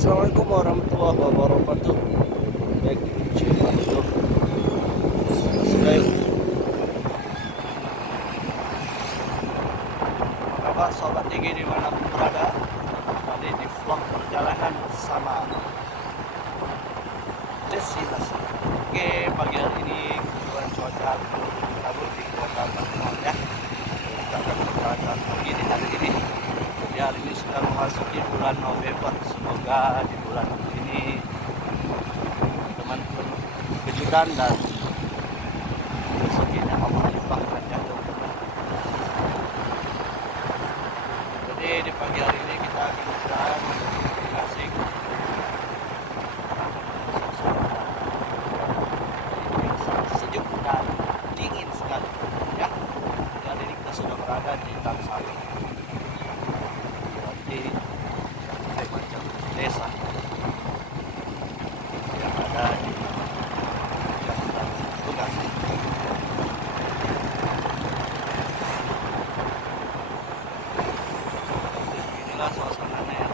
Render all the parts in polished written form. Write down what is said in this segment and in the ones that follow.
Assalamualaikum warahmatullahi wabarakatuh. Baik, Cianjur. Sudah yuk. Apa kabar sobat tinggi dimanapun berada? Tadi di vlog perjalanan bersama destinasi. Oke, pagi hari ini kebetulan cuaca kabut di kota Bandung ya. Kita akan berjalan pagi di hari ini. Jadi hari ini sudah memasuki bulan November. Semoga di bulan ini teman-teman kejutan dan rezekinya Allah limpahkan ya teman-teman. Jadi di pagi hari ini kita akan berjalan asik. Sejuk dan dingin sekali ya. Dan ini kita sudah berada di Tangsari. Di macam desa yang ada di Kecamatan Bekasi. Inilah suasananya ya.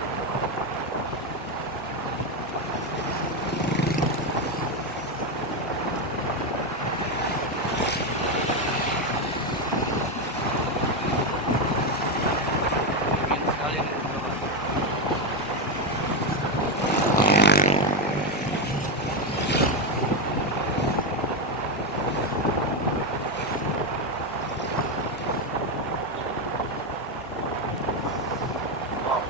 Dingin sekali nih teman-teman. Wow,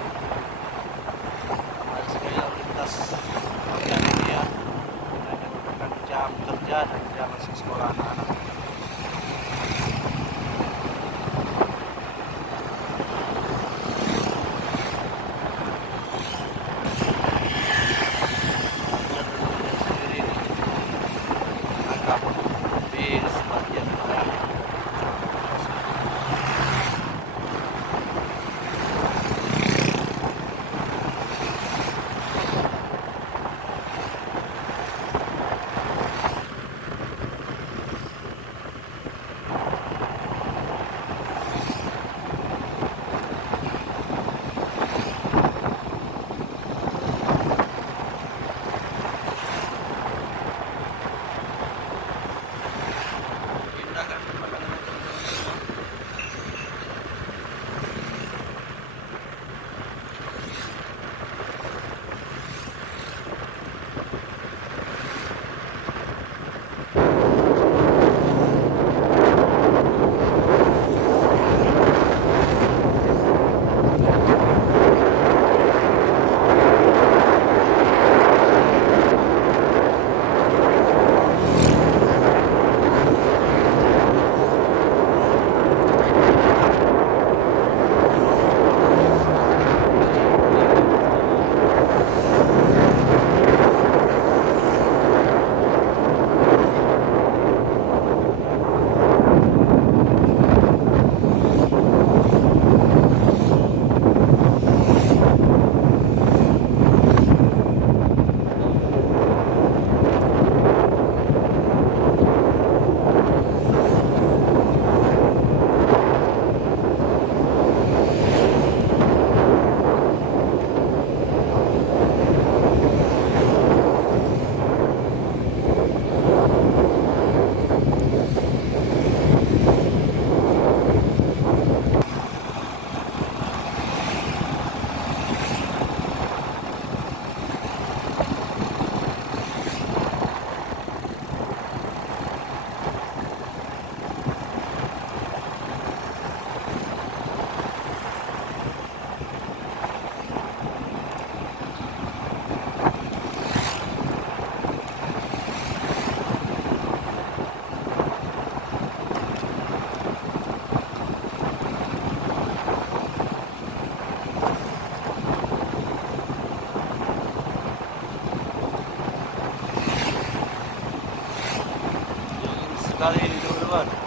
ada sekali lalu lintas pekan ini ya, dengan merupakan jam kerja dan jam masuk sekolah anak-anak. Sendiri ini menangkap di sebagian wilayah. Indah kan pemandangannya teman-teman. Sekali ini teman-teman.